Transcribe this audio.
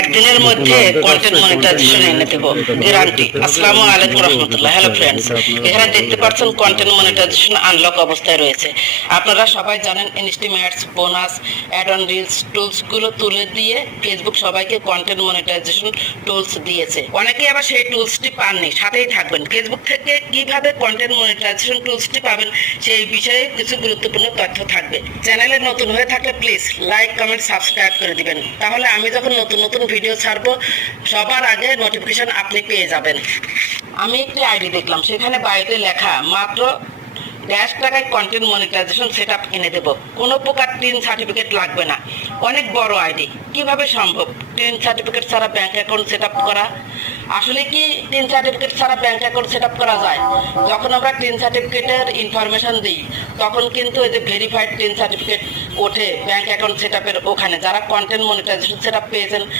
একদিনের মধ্যে content monetization এনে দেব, গ্যারান্টি। আসসালামু আলাইকুম রহমতুল্লাহ। হ্যালো ফ্রেন্ডস, এখানে দেখতে পাচ্ছেন কন্টেন্ট মনিটাইজেশন আনলক অবস্থায় রয়েছে। আপনারা সবাই জানেন ইনস্টিমেটস, বোনাস, অ্যাড অন রিলস টুলসগুলো তুলে দিয়ে ফেসবুক সবাইকে কন্টেন্ট মনিটাইজেশন টুলস দিয়েছে। অনেকেই আবার সেই টুলসটি পাননি। সাথেই থাকবেন। ফেসবুক থেকে কিভাবে কন্টেন্ট মনিটাইজেশন টুলসটি পাবেন সেই বিষয়ে কিছু গুরুত্বপূর্ণ তথ্য থাকবে। চ্যানেলে নতুন হয়ে থাকলে প্লিজ লাইক, কমেন্ট, সাবস্ক্রাইব করে দিবেন। তাহলে আমি যখন নতুন নতুন ভিডিও ছাড়বো সবার আগে নোটিফিকেশন আপনি পেয়ে যাবেন। আমি একটি আইডি দেখলাম, সেখানে বাইরে লেখা মাত্র টাকায় কন্টেন্ট মনিটাইজেশন সেটআপ এনে দেব, কোনো প্রকার টিন সার্টিফিকেট লাগবে না। অনেক বড় আইডি, কিভাবে সম্ভব টিন সার্টিফিকেট ছাড়া ব্যাংক অ্যাকাউন্ট সেটআপ করা? আসলে কি টিন সার্টিফিকেট ছাড়া ব্যাংক অ্যাকাউন্ট সেটআপ করা যায়? যখন আমরা টিন সার্টিফিকেটের ইনফরমেশন দিই তখন কিন্তু এই যে ভেরিফাইড টিন সার্টিফিকেট ওঠে ব্যাংক অ্যাকাউন্ট সেটআপের ওখানে। যারা কন্টেন্ট মনিটাইজেশন সেটআপ পেয়েছেন